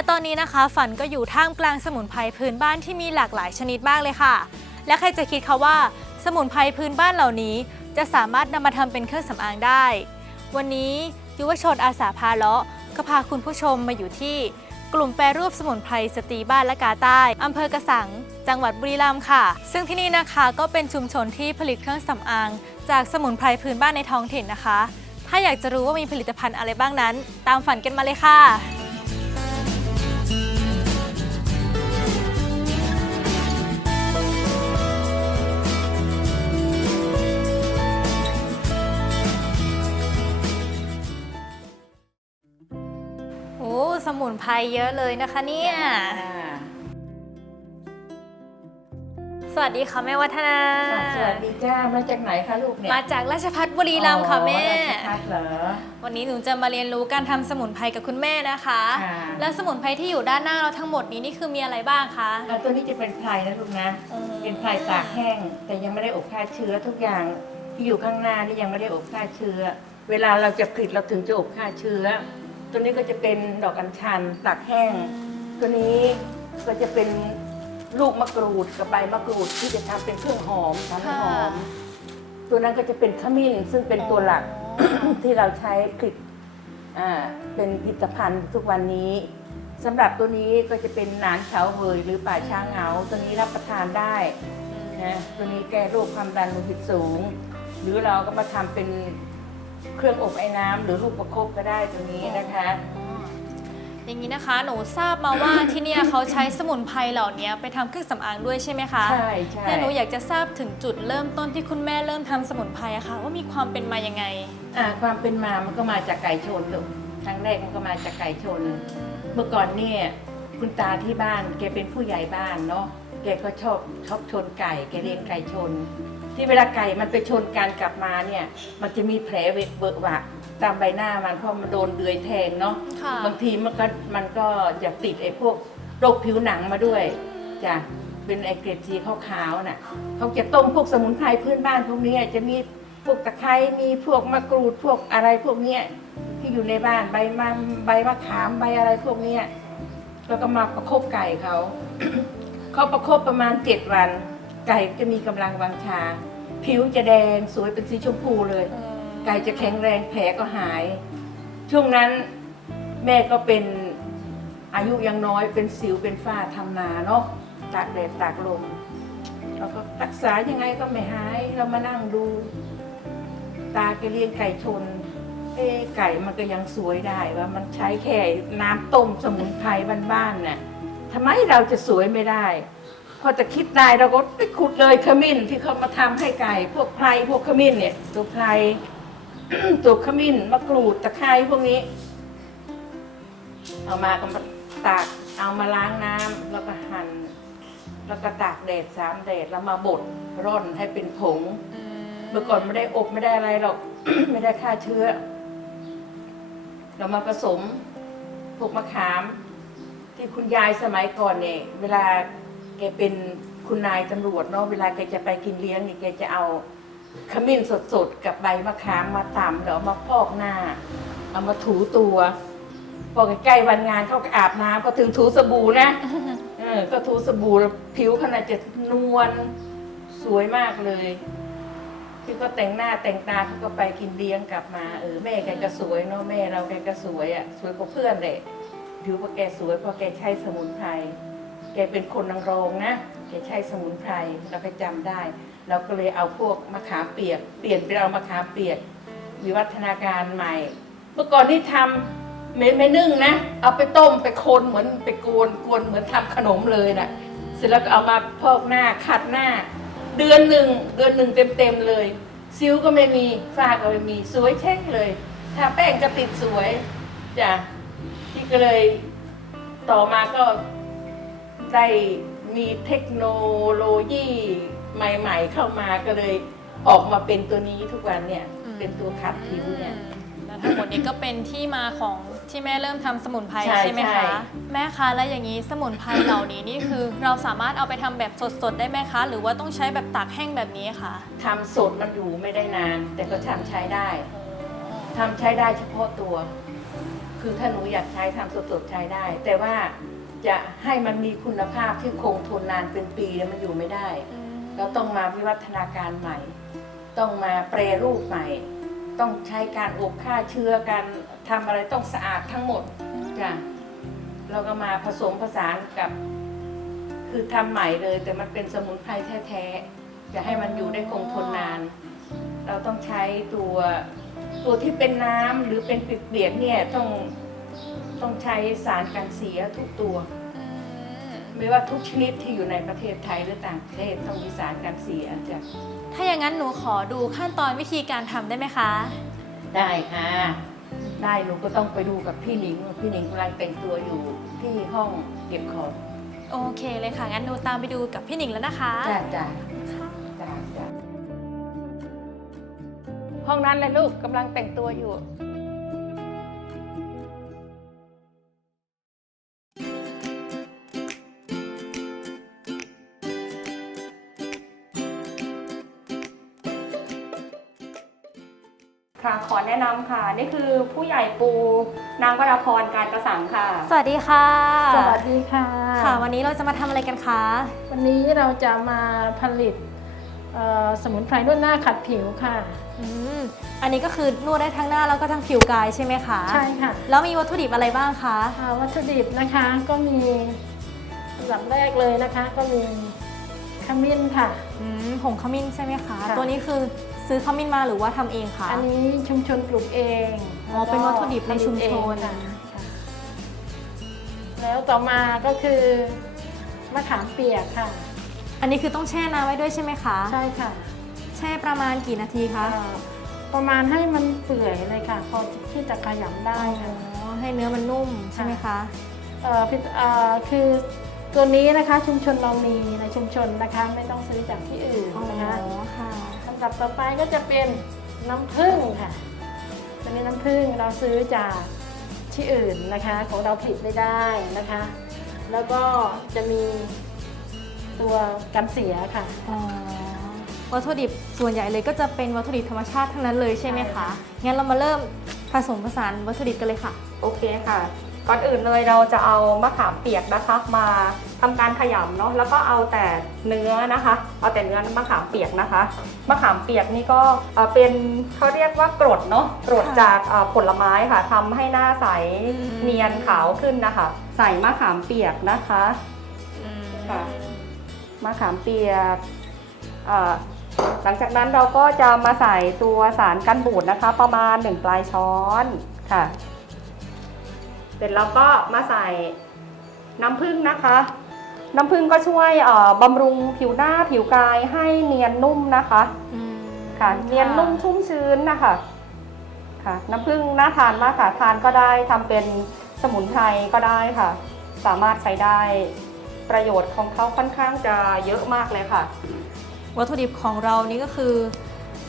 และตอนนี้นะคะฝันก็อยู่ท่ามกลางสมุนไพรพื้นบ้านที่มีหลากหลายชนิดมากเลยค่ะ และใครจะคิดคะว่า สมุนไพรพื้นบ้านเหล่านี้ จะสามารถนำมาทำเป็นเครื่องสำอางได้ วันนี้ยุวชนอาสาพาเลาะก็พาคุณผู้ชมมาอยู่ที่ กลุ่มแปรรูปสมุนไพรสตรีบ้านและกาใต้อำเภอกระสัง จังหวัดบุรีรัมย์ค่ะ ซึ่งที่นี่นะคะก็เป็นชุมชนที่ผลิตเครื่องสำอาง จากสมุนไพรพื้นบ้านในท้องถิ่นนะคะ ถ้าอยากจะรู้ว่ามีผลิตภัณฑ์อะไรบ้างนั้น ตามฝันกันมาเลยค่ะ ไพรเยอะเลยนะคะเนี่ย สวัสดีค่ะแม่วัฒนาอ่าสวัสดีจ้า มาจากไหนคะลูกเนี่ยมาจากราชพัฒบุรีรัมย์ค่ะแม่ อ๋อราชพัฒเหรอ วันนี้หนูจะมาเรียนรู้การทำสมุนไพรกับคุณแม่นะคะ ค่ะ แล้วสมุนไพรที่อยู่ด้านหน้าเราทั้งหมดนี้นี่คือมีอะไรบ้างคะแล้วตัวนี้จะเป็นไพรนะลูกนะ อืมเป็นไพรตากแห้ง แต่ยังไม่ได้อบฆ่าเชื้อทุกอย่างที่อยู่ข้างหน้านี่ยังไม่ได้อบฆ่าเชื้อ เวลาเราจะผลิตเราถึงจะอบฆ่าเชื้อ ตัวนี้ก็จะเป็นดอกอัญชันตากแห้ง ตัวนี้ก็จะเป็นลูกมะกรูดกับใบมะกรูดที่จะทำเป็นเครื่องหอมทำให้หอมตัวนั้นก็จะเป็นขมิ้นซึ่งเป็นตัวหลัก ที่เราใช้ผลิตอ่าเป็นผลิตภัณฑ์ทุกวันนี้สำหรับตัวนี้ก็จะเป็นหนานเฉาเวยหรือป่าช้างเหงา ตัวนี้รับประทานได้นะตัวนี้แก้โรคความดันโลหิตสูง หรือเราก็มาทำเป็น เครื่องอบไอ้น้ำหรือลูกประคบก็ได้ตัวนี้นะคะ อย่างนี้นะคะหนูทราบมาว่า ที่เนี่ยเขาใช้สมุนไพรเหล่านี้ไปทำเครื่องสำอางด้วยใช่ไหมคะใช่ใช่แต่หนูอยากจะทราบถึงจุดเริ่มต้นที่คุณแม่เริ่มทำสมุนไพรอะค่ะ ว่ามีความเป็นมายังไง อ่าความเป็นมามันก็มาจากไก่ชนลูกครั้งแรกมันก็มาจากไก่ชน เมื่อก่อนเนี่ย คุณตาที่บ้านแกเป็นผู้ใหญ่บ้านเนาะแกก็ชอบชอบชนไก่แกเลี้ยงไก่ชน ที่เวลาไก่มันไปชนกันกลับมาเนี่ย มันจะมีแผลเวะเบอะหวะตามใบหน้ามันเพราะมันโดนเดือยแทงเนาะค่ะบางทีมันก็มันก็จะติดไอ้พวกโรคผิวหนังมาด้วยจ้ะเป็นไอเกรดสีขาวๆน่ะเขาจะต้มพวกสมุนไพรพื้นบ้านพวกเนี้ยจะมีพวกตะไคร้มีพวกมะกรูดพวกอะไรพวกเนี้ยที่อยู่ในบ้านใบมะใบมะขามใบอะไรพวกเนี้ย แล้วก็มาประคบไก่เขา เขาประคบประมาณเจ็ดวัน ไก่จะมีกำลังวังชา ผิวจะแดงสวยเป็นสีชมพูเลย ไก่จะแข็งแรงแผลก็หาย ช่วงนั้นแม่ก็เป็นอายุยังน้อยเป็นสิวเป็นฝ้าทำนาเนาะตากแดดตากลมเราก็รักษายังไงก็ไม่หาย เรามานั่งดู ตาแกเลี้ยงไก่ชน เอ้ไก่มันก็ยังสวยได้ว่ามันใช้แค่น้ำต้มสมุนไพรบ้านๆน่ะทำไมเราจะสวยไม่ได้ พอจะคิดได้เราก็ไปขุดเลยขมิ้นที่เขามาทำให้ไก่ พวกไพรพวกขมิ้นเนี่ย ตัวไพรตัวขมิ้นมะกรูดตะไคร้พวกนี้ เอามาก็มาตากเอามาล้างน้ำแล้วก็หั่นแล้วก็ตากแดดสามแดดแล้วมาบดร่อนให้เป็นผง เมื่อก่อนไม่ได้อบไม่ได้อะไรหรอก ไม่ได้ฆ่าเชื้อ เรามาผสมพวกมะขาม ที่คุณยายสมัยก่อนเนี่ยเวลาแกเป็นคุณนายตำรวจเนาะเวลาแกจะไปกินเลี้ยงเนี่ยแกจะเอาขมิ้นสดๆ กับใบมะขามมาตำแล้วเอามาพอกหน้า เอามาถูตัว พอใกล้ๆวันงานเขาก็อาบน้ำก็ถึงถูสบู่นะเออก็ถูสบู่แล้วผิวขนาดจะนวลสวยมากเลย ที่ก็แต่งหน้าแต่งตาเขาก็ไปกินเลี้ยงกลับมาเออแม่แกก็สวยเนาะแม่เราแกก็สวยอะสวยกว่าเพื่อนเลยผิวพอแกสวยเพอแกใช้สมุนไพรแกเป็นคนนางรองนะแกใช้สมุนไพรเราก็จำได้ เราก็เลยเอาพวกมะขามเปียก เปลี่ยนเป็นเอามะขามเปียกวิวัฒนาการใหม่ เมื่อก่อนที่ทำไม่ไม่นึ่งนะ เอาไปต้มไปโคนเหมือนไปกวนกวนเหมือนทำขนมเลยน่ะเสร็จแล้วก็เอามาพอกหน้าขัดหน้า เดือนหนึ่งเดือนหนึ่งเต็มเต็มๆเลย ซิวก็ไม่มีฝ้าก็ไม่มีสวยเช่งเลยทาแป้งก็ติดสวยจ้ะที่ก็เลยต่อมาก็ได้มีเทคโนโลยีใหม่ ๆ เข้ามาก็เลยออกมาเป็นตัวนี้ทุกวันเนี่ยอืมเป็นตัวขัดผิวเนี่ย แล้วทั้งหมดนี้ก็เป็นที่มาของ ที่แม่เริ่มทำสมุนไพรใช่ใช่ไหมใช่ คะแม่คะแล้วอย่างนี้สมุนไพรเหล่านี้นี่คือเราสามารถเอาไปทำแบบสดๆได้ไหมคะ หรือว่าต้องใช้แบบตากแห้งแบบนี้คะทำสดมันอยู่ไม่ได้นาน แต่ก็ทำใช้ได้ทำใช้ได้เฉพาะตัว คือถ้าหนูอยากใช้ทำสดๆใช้ได้ แต่ว่าจะให้มันมีคุณภาพที่คงทนนานเป็นปีเนี่ยมันอยู่ไม่ได้เราต้องมาวิวัฒนาการใหม่ ต้องมาแปรรูปใหม่ ต้องใช้การอบฆ่าเชื้อการ ทำอะไรต้องสะอาดทั้งหมดจ้ะเราก็มาผสมผสานกับ คือทำใหม่เลย แต่มันเป็นสมุนไพรแท้ๆจะให้มันอยู่ได้คงทนนาน เราต้องใช้ตัวตัวที่เป็นน้ำหรือเป็นเปียกๆเนี่ยต้องต้องใช้สารกันเสียทุกตัว ไม่ว่าทุกชนิดที่อยู่ในประเทศไทยหรือต่างประเทศต้องมีสารกันเสียจ้ะถ้าอย่างนั้นหนูขอดูขั้นตอนวิธีการทำได้ไหมคะ ได้ค่ะ ได้หนูก็ต้องไปดูกับพี่หนิงพี่หนิงกำลังแต่งตัวอยู่ที่ห้องเก็บของโอเคเลยค่ะ งั้นหนูตามไปดูกับพี่หนิงแล้วนะคะจ้าจ้าจ้าจ้าห้องนั้นเลยลูกกำลังแต่งตัวอยู่ ค่ะขอแนะนำค่ะ นี่คือผู้ใหญ่ปูนางวราพรการกระสังค่ะ สวัสดีค่ะสวัสดีค่ะ ค่ะ วันนี้เราจะมาทำอะไรกันคะ วันนี้เราจะมาผลิตเอ่อสมุนไพรนวดหน้าขัดผิวค่ะ อืม อันนี้ก็คือนวดได้ทั้งหน้าแล้วก็ทั้งผิวกายใช่ไหมคะใช่ค่ะแล้วมีวัตถุดิบอะไรบ้างคะ อ่าวัตถุดิบนะคะก็มีอันดับแรกเลยนะคะ ก็มีขมิ้นค่ะ อืม ผงขมิ้นใช่ไหมคะ ค่ะ ตัวนี้คือ ซื้อขมิ้นมาหรือว่าทำเองคะอันนี้ชุมชนปลูกเองอ๋อเป็นวัตถุดิบในชุมชนผลิตเองค่ะค่ะแล้วต่อมาก็คือมะขามเปียกค่ะ อันนี้คือต้องแช่น้ำไว้ด้วยใช่ไหมคะ ใช่ค่ะแช่ประมาณกี่นาทีคะอ่าประมาณให้มันเปื่อยเลยค่ะ พอที่จะขยำได้อ๋ค่ะอให้เนื้อมันนุ่มใช่ไหมคะ เอ่อพิเอ่อคือตัวนี้นะคะชุมชนเรามีในชุมชนนะคะ ไม่ต้องซื้อจากที่อื่นอ๋อนะคะค่ะลำ ดับต่อไปก็จะเป็นน้ำผึ้งค่ะตัวนี้น้ำผึ้งเราซื้อจากที่อื่นนะคะ ของเราผลิตไม่ได้นะคะ แล้วก็จะมีตัวกันเสียค่ะ อ๋อวัตถุดิบส่วนใหญ่เลยก็จะเป็นวัตถุดิบธรรมชาติทั้งนั้นเลยใช่ไหมใช่คะค่ะงั้นเรามาเริ่มผสมผสานวัตถุดิบกันเลยค่ะ โอเคค่ะ ก่อนอื่นเลยเราจะเอามะขามเปียกนะคะมาทำการขยำเนาะแล้วก็เอาแต่เนื้อนะคะ เอาแต่เนื้อมะขามเปียกนะคะมะขามเปียกนี่ก็เอ่อเป็นเขาเรียกว่ากรดเนาะกรดค่ะจากเอ่อผลไม้ค่ะทำให้หน้าใสอืมเนียนขาวขึ้นนะคะ ใส่มะขามเปียกนะคะค่ะมะขามเปียกเอ่อหลังจากนั้นเราก็จะมาใส่ตัวสารกันบูดนะคะ ประมาณ 1 ปลายช้อนค่ะ เสร็จแล้วก็มาใส่น้ำผึ้งนะคะ น้ำผึ้งก็ช่วยเอ่อบำรุงผิวหน้าผิวกายให้เนียนนุ่มนะคะอืมค่ะเนียนนุ่มชุ่มชื้นนะคะค่ะ น้ำผึ้งน่าทานมากค่ะทานก็ได้ทำเป็นสมุนไพรก็ได้ค่ะ สามารถใช้ได้ประโยชน์ของเขาค่อนข้างจะเยอะมากเลยค่ะ วัตถุดิบของเรานี่ก็คือ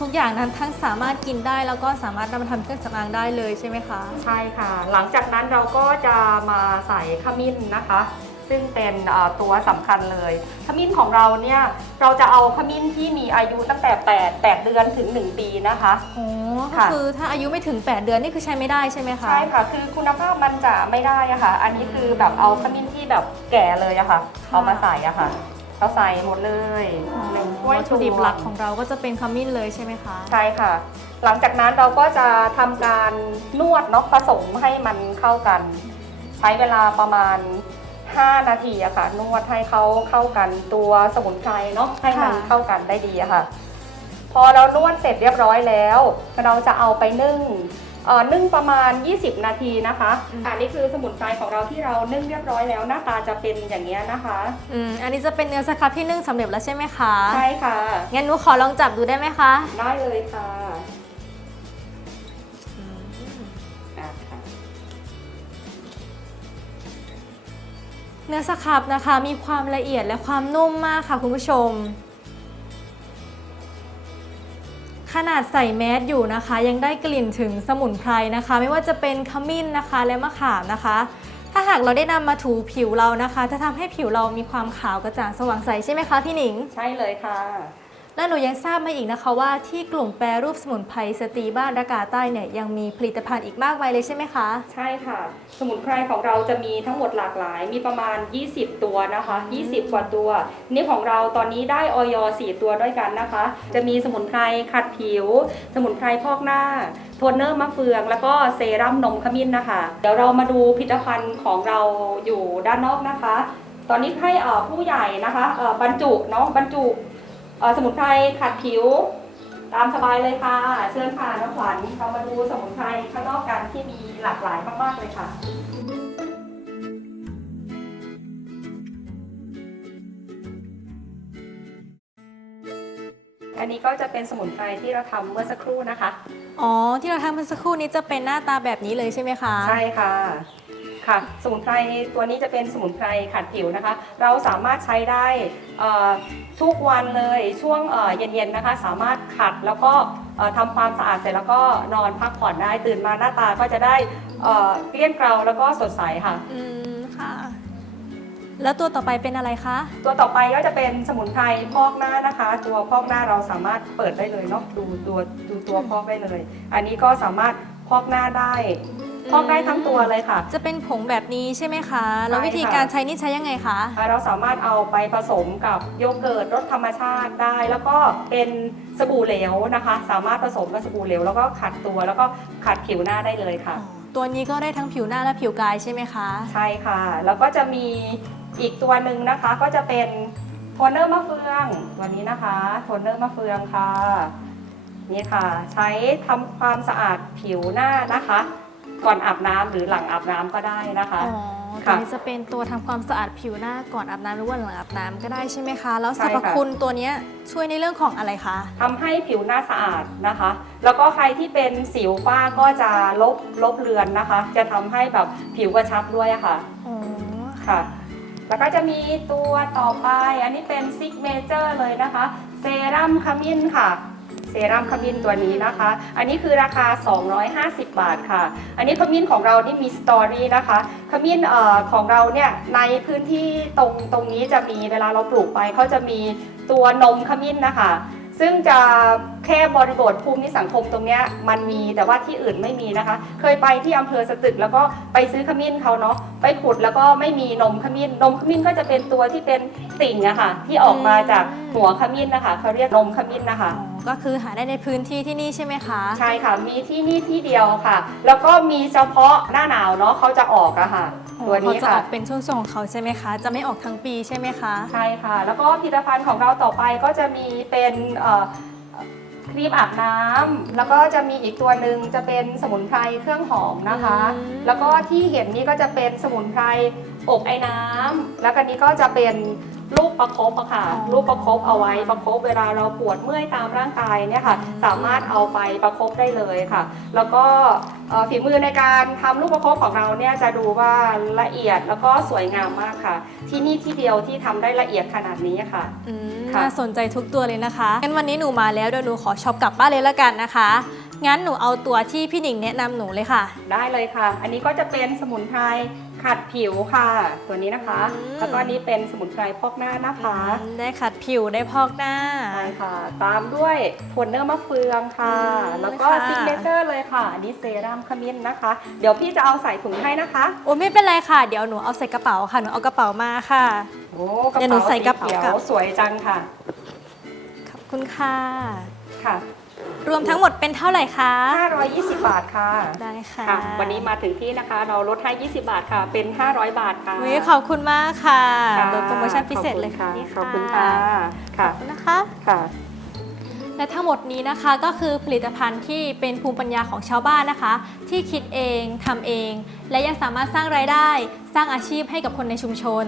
ทุกอย่างนั้นทั้งสามารถกินได้แล้วก็สามารถนำมาทำเครื่องสำอางได้เลยใช่ไหมคะ ใช่ค่ะ หลังจากนั้นเราก็จะมาใส่ขมิ้นนะคะ ซึ่งเป็นเอ่อตัวสำคัญเลย ขมิ้นของเราเนี่ยเราจะเอาขมิ้นที่มีอายุตั้งแต่8 8เดือนถึง 1 ปีนะคะ อ๋อก็ค่ะ คือถ้าอายุไม่ถึง 8 เดือนนี่คือใช้ไม่ได้ใช่ไหมคะ ใช่ค่ะ คือคุณภาพมันจะไม่ได้อะค่ะ อันนี้คือแบบเอาขมิ้นที่แบบแก่เลยอะค่ะ เอามาใส่อะค่ะ เราใส่หมดเลยหนึ่งถ้วยวัตถุดิบตวงหลักของเราก็จะเป็นขมิ้นเลยใช่ไหมคะ ใช่ค่ะ หลังจากนั้นเราก็จะทำการนวดเนาะผสมให้มันเข้ากัน ใช้เวลาประมาณ 5 นาทีอะค่ะ นวดให้เขาเข้ากันตัวสมุนไพรเนาะให้มันค่ะเข้ากันได้ดีอะค่ะ พอเรานวดเสร็จเรียบร้อยแล้ว เราจะเอาไปนึ่ง เอ่อนึ่งประมาณ 20 นาทีนะคะอันนี้คือสมุนไพรของเราที่เรานึ่งเรียบร้อยแล้วหน้าตาจะเป็นอย่างนี้ยนะคะอืมอันนี้จะเป็นเนื้อสครับที่นึ่งสำเร็จแล้วใช่ไหมคะใช่ค่ะงั้นหนูขอลองจับดูได้ไหมคะได้เลยค่ะอะค่ะ เนื้อสครับนะคะ มีความละเอียดและความนุ่มมากค่ะคุณผู้ชม นาดใส่แมสอยู่นะคะ ยังได้กลิ่นถึงสมุนไพรนะคะ ไม่ว่าจะเป็นขมิ้นนะคะและมะขามนะคะ ถ้าหากเราได้นำมาถูผิวเรานะคะ จะทำให้ผิวเรามีความขาวกระจ่างสว่างใสใช่ไหมคะพี่หนิง ใช่เลยค่ะ และหนูยังทราบมาอีกนะคะว่าที่กลุ่มแปรรูปสมุนไพรสตรีบ้านระกาใต้เนี่ยยังมีผลิตภัณฑ์อีกมากมายเลยใช่ไหมคะ ใช่ค่ะ สมุนไพรของเราจะมีทั้งหมดหลากหลาย มีประมาณ 20 ตัวนะคะ 20 กว่าตัว นี่ของเราตอนนี้ได้ออย4ตัวด้วยกันนะคะ จะมีสมุนไพรขัดผิว สมุนไพรพอกหน้าโทนเนอร์มะเฟือง แล้วก็เซรั่มนมขมิ้นนะคะ เดี๋ยวเรามาดูผลิตภัณฑ์ของเราอยู่ด้านนอกนะคะ ตอนนี้ให้ผู้ใหญ่นะคะบรรจุเนาะบรรจุ สมุนไพรขัดผิว ตามสบายเลยค่ะ เชิญค่ะน้องขวัญเรามาดูสมุนไพรข้างนอกกันที่มีหลากหลายมากๆเลยค่ะอันนี้ก็จะเป็นสมุนไพรที่เราทำเมื่อสักครู่นะคะ อ๋อ ที่เราทำเมื่อสักครู่นี้จะเป็นหน้าตาแบบนี้เลยใช่ไหมคะ ใช่ค่ะ ค่ะ สมุนไพรตัวนี้จะเป็นสมุนไพรขัดผิวนะคะ เราสามารถใช้ได้เอ่อทุกวันเลยช่วงเอ่อเย็นๆนะคะ สามารถขัดแล้วก็เอ่อทำความสะอาดเสร็จแล้วก็นอนพักผ่อนได้ตื่นมาหน้าตาก็จะได้เอ่อเกลี้ยงเกลาแล้วก็สดใสค่ะอืมค่ะ แล้วตัวต่อไปเป็นอะไรคะ ตัวต่อไปก็จะเป็นสมุนไพรพอกหน้านะคะ ตัวพอกหน้าเราสามารถเปิดได้เลยเนาะดูตัวดูตัวพอกได้เลย อันนี้ก็สามารถพอกหน้าได้ พอกได้ทั้งตัวเลยค่ะ จะเป็นผงแบบนี้ใช่ไหมคะ แล้วใช่ค่ะวิธีการใช้นี่ใช้ยังไงคะ เราสามารถเอาไปผสมกับโยเกิร์ตรสธรรมชาติได้ แล้วก็เป็นสบู่เหลวนะคะ สามารถผสมกับสบู่เหลวแล้วก็ขัดตัวแล้วก็ขัดผิวหน้าได้เลยค่ะ ตัวนี้ก็ได้ทั้งผิวหน้าและผิวกายใช่ไหมคะ ใช่ค่ะ แล้วก็จะมีอีกตัวหนึ่งนะคะก็จะเป็นโทนเนอร์มะเฟืองตัวนี้นะคะโทนเนอร์มะเฟืองค่ะนี่ค่ะ ใช้ทำความสะอาดผิวหน้านะคะ ก่อนอาบน้ำหรือหลังอาบน้ำก็ได้นะคะ อ๋อตัวค่ะ นี้จะเป็นตัวทำความสะอาดผิวหน้าก่อนอาบน้ำหรือว่าหลังอาบน้ำก็ได้ใช่ไหมคะ แล้วใช่สรรพค่ะคุณตัวเนี้ยช่วยในเรื่องของอะไรคะ ทำให้ผิวหน้าสะอาดนะคะ แล้วก็ใครที่เป็นสิวฝ้าก็จะลบลบเลือนนะคะ จะทำให้แบบผิวกระชับด้วยอะค่ะ อ๋อ ค่ะ แล้วก็จะมีตัวต่อไป อันนี้เป็นซิกเมเจอร์เลยนะคะ เซรั่มขมิ้นค่ะ เซรั่มขมิ้นตัวนี้นะคะ อันนี้คือราคา 250 บาทค่ะ อันนี้ขมิ้นของเรานี่มีสตอรี่นะคะขมิ้นเอ่อของเราเนี่ยในพื้นที่ตรงตรงนี้จะมีเวลาเราปลูกไปเขาจะมีตัวนมขมิ้นนะคะ ซึ่งจะแค่บริบทภูมิสังคมตรงเนี้ยมันมีแต่ว่าที่อื่นไม่มีนะคะ เคยไปที่อำเภอสตึกแล้วก็ไปซื้อขมิ้นเขาเนาะไปขุดแล้วก็ไม่มีนมขมิ้น นมขมิ้นก็จะเป็นตัวที่เป็นติ่งอะค่ะที่ออกมาจากหัวขมิ้นนะคะเขาเรียกนมขมิ้นนะคะอ๋อก็คือหาได้ในพื้นที่ที่นี่ใช่ไหมคะใช่ค่ะมีที่นี่ที่เดียวค่ะ แล้วก็มีเฉพาะหน้าหนาวเนาะเขาจะออกอะค่ะ ตัวเขานี้จะอค่ะอกเป็นช่วงๆของเขาใช่ไหมคะ จะไม่ออกทั้งปีใช่ไหมคะ ใช่ค่ะ แล้วก็ผลิตภัณฑ์ของเราต่อไปก็จะมีเป็นเอ่อครีมอาบน้ำแล้วก็จะมีอีกตัวหนึ่งจะเป็นสมุนไพรเครื่องหอมนะคะ อืม แล้วก็ที่เห็นนี้ก็จะเป็นสมุนไพรอบไอ้น้ำแล้วก็นี้ก็จะเป็น ลูกประคบอะค่ะ ลูกประคบเอาไว้ประคบเวลาเราปวดเมื่อยตามร่างกายเนี่ยค่ะ สามารถเอาไปประคบได้เลยค่ะ แล้วก็เอ่อฝีมือในการทำลูกประคบของเราเนี่ยจะดูว่าละเอียดแล้วก็สวยงามมากค่ะ ที่นี่ที่เดียวที่ทำได้ละเอียดขนาดนี้ค่ะอืมค่ะน่าสนใจทุกตัวเลยนะคะงั้นวันนี้หนูมาแล้วเดี๋ยวหนูขอช็อปกลับบ้านเลยละกันนะคะงั้นหนูเอาตัวที่พี่หนิงแนะนำหนูเลยค่ะ ได้เลยค่ะ อันนี้ก็จะเป็นสมุนไพร ขัดผิวค่ะ ตัวนี้นะคะ อืม แล้วก็อันนี้เป็นสมุนไพรพอกหน้านะคะได้ขัดผิวได้พอกหน้า ใช่ค่ะ ตามด้วยโทนเนอร์มะเฟืองค่ะ อืมแล้วก็ค่ะ ซิกเนเจอร์เลยค่ะอันนี้เซรั่มขมิ้นนะคะ เดี๋ยวพี่จะเอาใส่ถุงให้นะคะ โอ้ไม่เป็นไรค่ะ เดี๋ยวหนูเอาใส่กระเป๋าค่ะ หนูเอากระเป๋ามาค่ะ โอ้เดี๋ยวหนูใส่กระเป๋าสีขียวกลับสวยจังค่ะ ขอบคุณค่ะ ค่ะ รวมทั้งหมดเป็นเท่าไหร่คะ 520 บาทค่ะได้ค่ะค่ะ วันนี้มาถึงที่นะคะ เราลดให้ 20 บาทค่ะ เป็น 500 บาทค่ะวิขอบคุณมากค่ะค่ะลดโปรโมชั่นพิเศษเลยค่ะขอบนี่ขอบคุณค่ะค่ะขอบคุณนะคะ ค่ะ และทั้งหมดนี้นะคะก็คือผลิตภัณฑ์ที่เป็นภูมิปัญญาของชาวบ้านนะคะ ที่คิดเองทำเอง และยังสามารถสร้างรายได้ สร้างอาชีพให้กับคนในชุมชน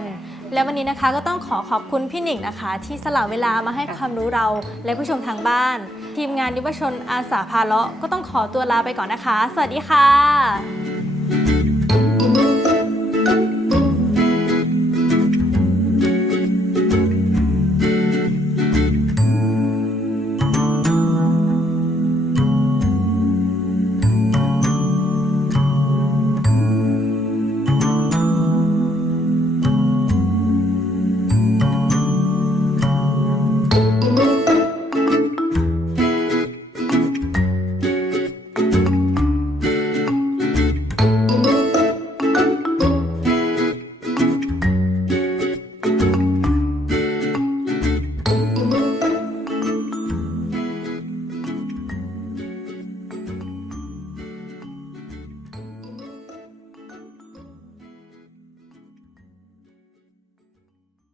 และวันนี้นะคะก็ต้องขอขอบคุณพี่หนิงนะคะ ที่สละเวลามาให้ความรู้เราและผู้ชมทางบ้าน ทีมงานยุวชนอาสาพาเลาะก็ต้องขอตัวลาไปก่อนนะคะ สวัสดีค่ะ